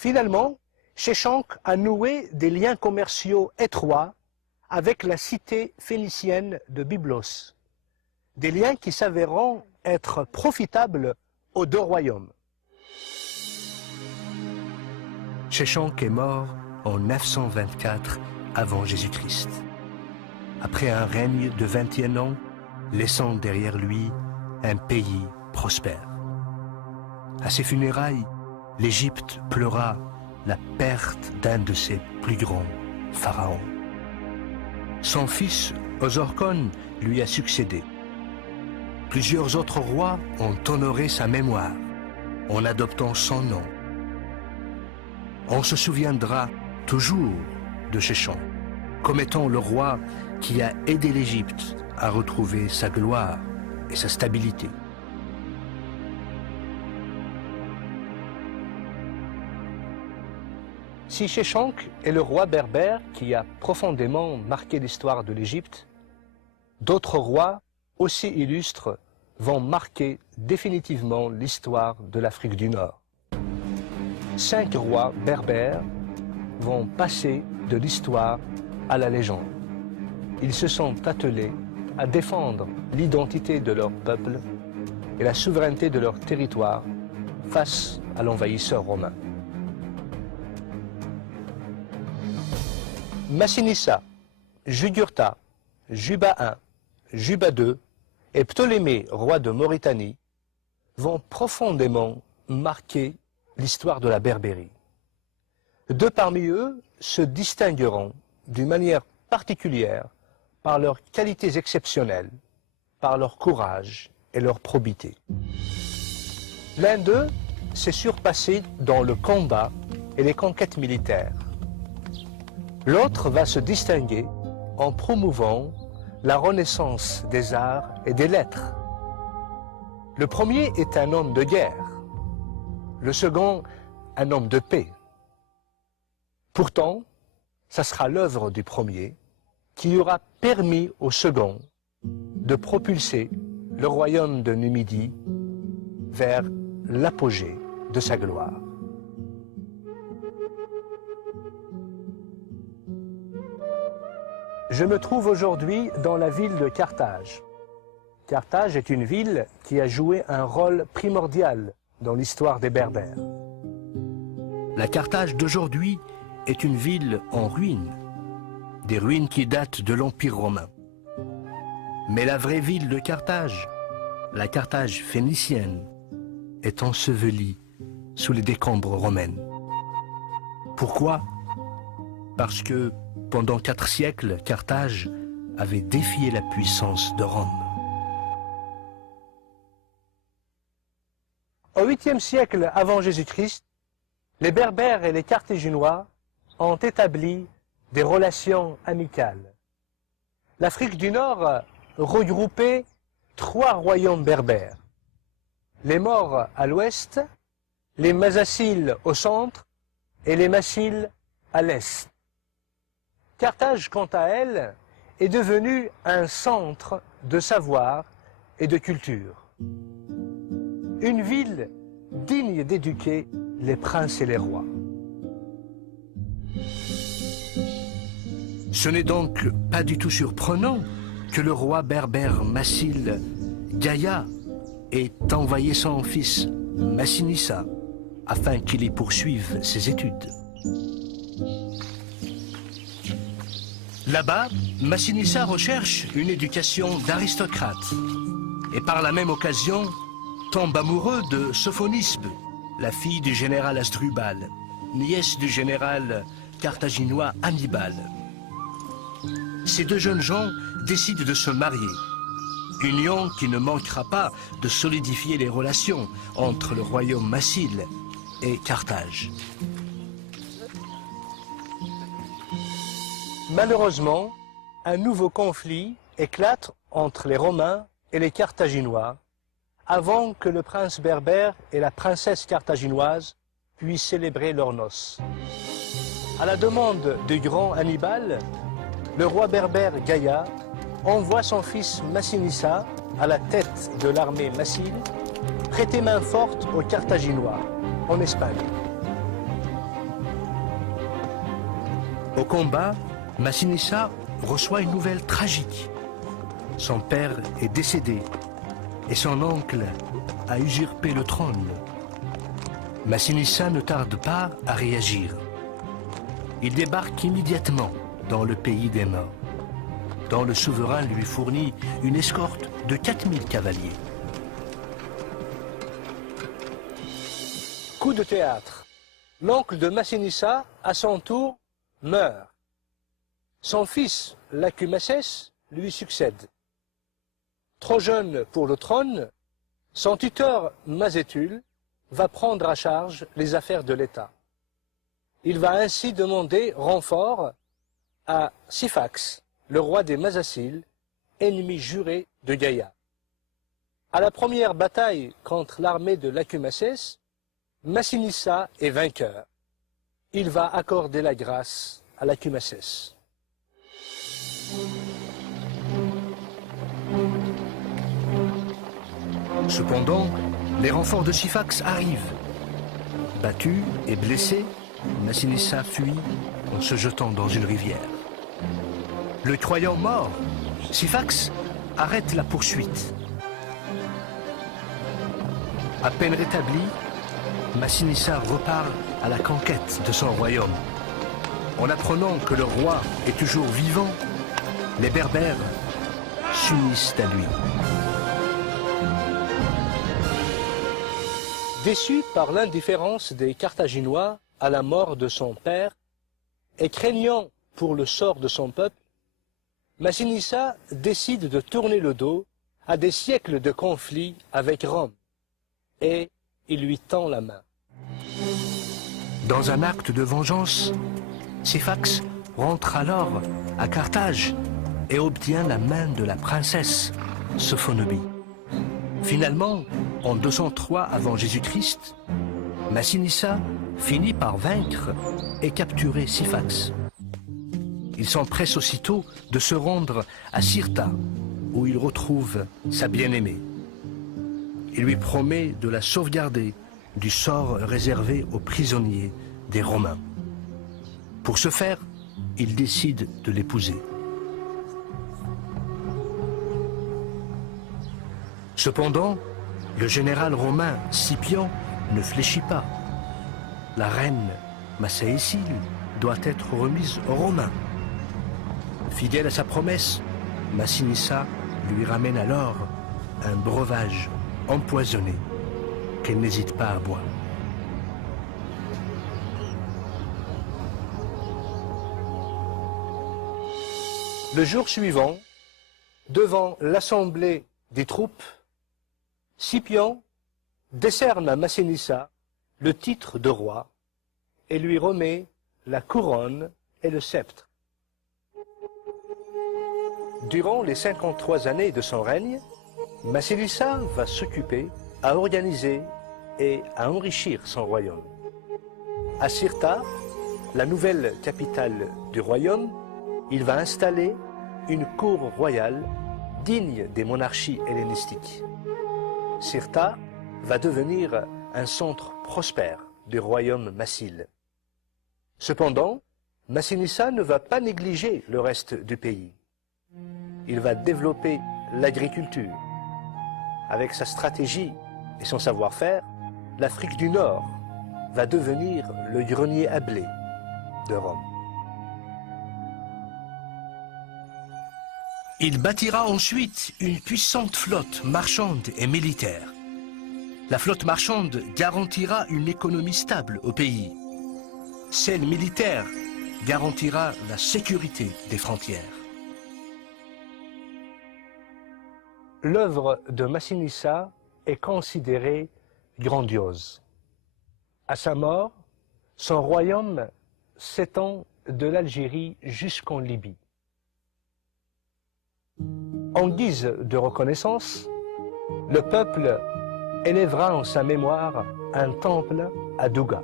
Finalement, Sheshanq a noué des liens commerciaux étroits avec la cité phénicienne de Byblos, des liens qui s'avéreront être profitables aux deux royaumes. Sheshanq est mort en 924 avant Jésus-Christ, après un règne de 21 ans, laissant derrière lui un pays prospère. À ses funérailles, l'Égypte pleura la perte d'un de ses plus grands pharaons. Son fils, Osorkon, lui a succédé. Plusieurs autres rois ont honoré sa mémoire en adoptant son nom. On se souviendra toujours de Sheshanq comme étant le roi qui a aidé l'Égypte à retrouver sa gloire et sa stabilité. Si Sheshanq est le roi berbère qui a profondément marqué l'histoire de l'Égypte, d'autres rois aussi illustres vont marquer définitivement l'histoire de l'Afrique du Nord. 5 rois berbères vont passer de l'histoire à la légende. Ils se sont attelés à défendre l'identité de leur peuple et la souveraineté de leur territoire face à l'envahisseur romain. Massinissa, Jugurtha, Juba I, Juba II et Ptolémée, roi de Mauritanie, vont profondément marquer l'histoire de la Berbérie. Deux parmi eux se distingueront d'une manière particulière par leurs qualités exceptionnelles, par leur courage et leur probité. L'un d'eux s'est surpassé dans le combat et les conquêtes militaires. L'autre va se distinguer en promouvant la renaissance des arts et des lettres. Le premier est un homme de guerre, le second un homme de paix. Pourtant, ça sera l'œuvre du premier qui aura permis au second de propulser le royaume de Numidie vers l'apogée de sa gloire. Je me trouve aujourd'hui dans la ville de Carthage. Carthage est une ville qui a joué un rôle primordial dans l'histoire des Berbères. La Carthage d'aujourd'hui est une ville en ruine, des ruines qui datent de l'Empire romain. Mais la vraie ville de Carthage, la Carthage phénicienne, est ensevelie sous les décombres romaines. Pourquoi? Parce que pendant 4 siècles, Carthage avait défié la puissance de Rome. Au 8e siècle avant Jésus-Christ, les Berbères et les Carthaginois ont établi des relations amicales. L'Afrique du Nord regroupait 3 royaumes berbères. Les Maures à l'ouest, les Masaciles au centre et les Massiles à l'est. Carthage, quant à elle, est devenue un centre de savoir et de culture. Une ville digne d'éduquer les princes et les rois. Ce n'est donc pas du tout surprenant que le roi berbère Massile Gaïa ait envoyé son fils Massinissa afin qu'il y poursuive ses études. Là-bas, Massinissa recherche une éducation d'aristocrate et par la même occasion tombe amoureux de Sophonisbe, la fille du général Asdrubal, nièce du général carthaginois Hannibal. Ces deux jeunes gens décident de se marier, union qui ne manquera pas de solidifier les relations entre le royaume massile et Carthage. Malheureusement, un nouveau conflit éclate entre les Romains et les Carthaginois avant que le prince berbère et la princesse carthaginoise puissent célébrer leurs noces. À la demande du grand Hannibal, le roi berbère Gaïa envoie son fils Massinissa à la tête de l'armée massile prêter main forte aux Carthaginois en Espagne. Au combat, Massinissa reçoit une nouvelle tragique. Son père est décédé et son oncle a usurpé le trône. Massinissa ne tarde pas à réagir. Il débarque immédiatement dans le pays des morts, dont le souverain lui fournit une escorte de 4000 cavaliers. Coup de théâtre. L'oncle de Massinissa, à son tour, meurt. Son fils, Lacumaces, lui succède. Trop jeune pour le trône, son tuteur Mazétul va prendre à charge les affaires de l'État. Il va ainsi demander renfort à Syphax, le roi des Masaciles, ennemi juré de Gaïa. À la première bataille contre l'armée de Lacumaces, Massinissa est vainqueur. Il va accorder la grâce à Lacumaces. Cependant, les renforts de Syphax arrivent. Battu et blessé, Massinissa fuit en se jetant dans une rivière. Le croyant mort, Syphax arrête la poursuite. À peine rétabli, Massinissa repart à la conquête de son royaume. En apprenant que le roi est toujours vivant, les Berbères s'unissent à lui. Déçu par l'indifférence des Carthaginois à la mort de son père et craignant pour le sort de son peuple, Massinissa décide de tourner le dos à des siècles de conflits avec Rome et il lui tend la main. Dans un acte de vengeance, Syphax rentre alors à Carthage et obtient la main de la princesse Sophonobie. Finalement, en 203 avant Jésus-Christ, Massinissa finit par vaincre et capturer Syphax. Il s'empresse aussitôt de se rendre à Cirta, où il retrouve sa bien-aimée. Il lui promet de la sauvegarder du sort réservé aux prisonniers des Romains. Pour ce faire, il décide de l'épouser. Cependant, le général romain Scipion ne fléchit pas. La reine Massaécile doit être remise aux Romains. Fidèle à sa promesse, Massinissa lui ramène alors un breuvage empoisonné qu'elle n'hésite pas à boire. Le jour suivant, devant l'assemblée des troupes, Scipion décerne à Massinissa le titre de roi et lui remet la couronne et le sceptre. Durant les 53 années de son règne, Massinissa va s'occuper à organiser et à enrichir son royaume. À Cirta, la nouvelle capitale du royaume, il va installer une cour royale digne des monarchies hellénistiques. Cirta va devenir un centre prospère du royaume massile. Cependant, Massinissa ne va pas négliger le reste du pays. Il va développer l'agriculture. Avec sa stratégie et son savoir-faire, l'Afrique du Nord va devenir le grenier à blé de Rome. Il bâtira ensuite une puissante flotte marchande et militaire. La flotte marchande garantira une économie stable au pays. Celle militaire garantira la sécurité des frontières. L'œuvre de Massinissa est considérée grandiose. À sa mort, son royaume s'étend de l'Algérie jusqu'en Libye. En guise de reconnaissance, le peuple élèvera en sa mémoire un temple à Douga.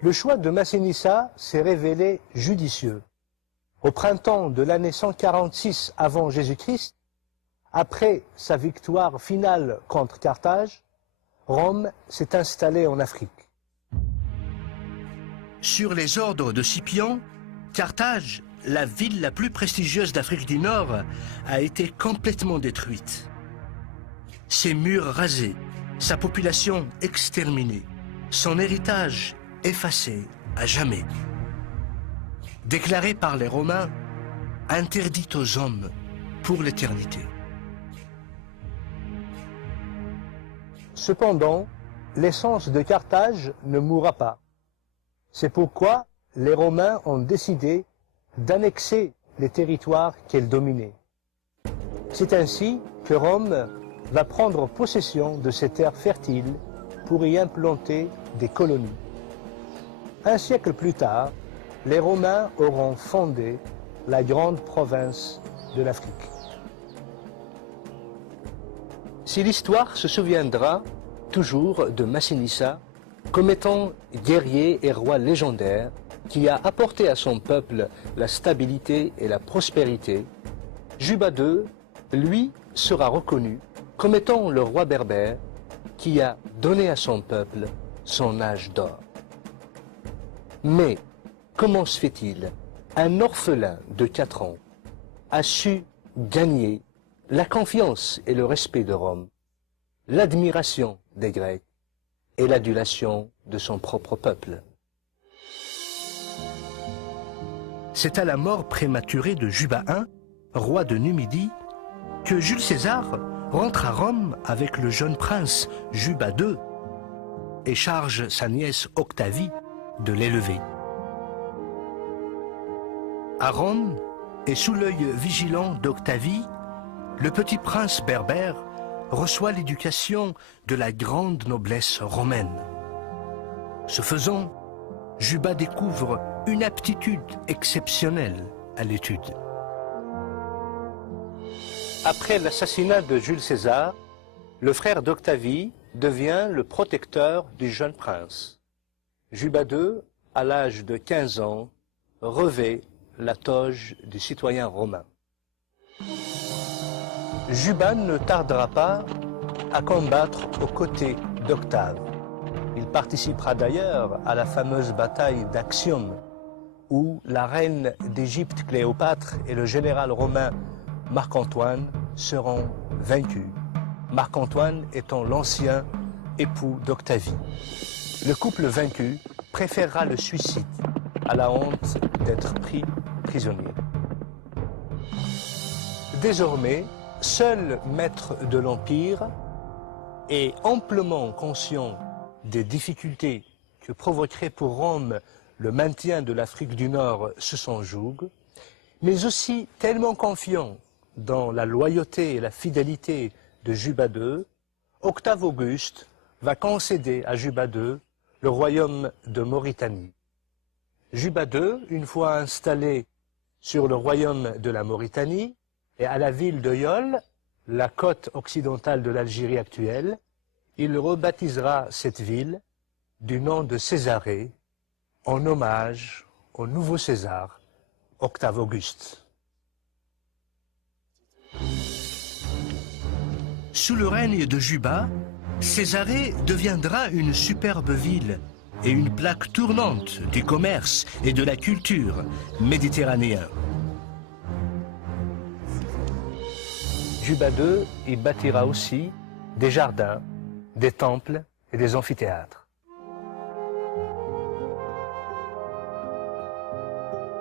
Le choix de Massinissa s'est révélé judicieux. Au printemps de l'année 146 avant Jésus-Christ, après sa victoire finale contre Carthage, Rome s'est installée en Afrique. Sur les ordres de Scipion, Carthage, la ville la plus prestigieuse d'Afrique du Nord, a été complètement détruite. Ses murs rasés, sa population exterminée, son héritage effacé à jamais. Déclaré par les Romains, interdit aux hommes pour l'éternité. Cependant, l'essence de Carthage ne mourra pas. C'est pourquoi les Romains ont décidé d'annexer les territoires qu'elle dominait. C'est ainsi que Rome va prendre possession de ces terres fertiles pour y implanter des colonies. Un siècle plus tard, les Romains auront fondé la grande province de l'Afrique. Si l'histoire se souviendra toujours de Massinissa comme étant guerrier et roi légendaire qui a apporté à son peuple la stabilité et la prospérité, Juba II, lui, sera reconnu comme étant le roi berbère qui a donné à son peuple son âge d'or. Mais comment se fait-il un orphelin de 4 ans a su gagner la confiance et le respect de Rome, l'admiration des Grecs et l'adulation de son propre peuple? C'est à la mort prématurée de Juba I, roi de Numidie, que Jules César rentre à Rome avec le jeune prince Juba II et charge sa nièce Octavie de l'élever. À Rome, et sous l'œil vigilant d'Octavie, le petit prince berbère reçoit l'éducation de la grande noblesse romaine. Ce faisant, Juba découvre une aptitude exceptionnelle à l'étude. Après l'assassinat de Jules César, le frère d'Octavie devient le protecteur du jeune prince. Juba II, à l'âge de 15 ans, revêt la toge du citoyen romain. Juba ne tardera pas à combattre aux côtés d'Octave. Il participera d'ailleurs à la fameuse bataille d'Actium, où la reine d'Égypte Cléopâtre et le général romain Marc-Antoine seront vaincus, Marc-Antoine étant l'ancien époux d'Octavie. Le couple vaincu préférera le suicide à la honte d'être pris prisonnier. Désormais, seul maître de l'Empire et amplement conscient des difficultés que provoquerait pour Rome le maintien de l'Afrique du Nord sous son joug, mais aussi tellement confiant dans la loyauté et la fidélité de Juba II, Octave Auguste va concéder à Juba II le royaume de Mauritanie. Juba II, une fois installé sur le royaume de la Mauritanie et à la ville de Yol, la côte occidentale de l'Algérie actuelle, il rebaptisera cette ville du nom de Césarée, en hommage au nouveau César, Octave Auguste. Sous le règne de Juba, Césarée deviendra une superbe ville et une plaque tournante du commerce et de la culture méditerranéen. Juba II y bâtira aussi des jardins, des temples et des amphithéâtres.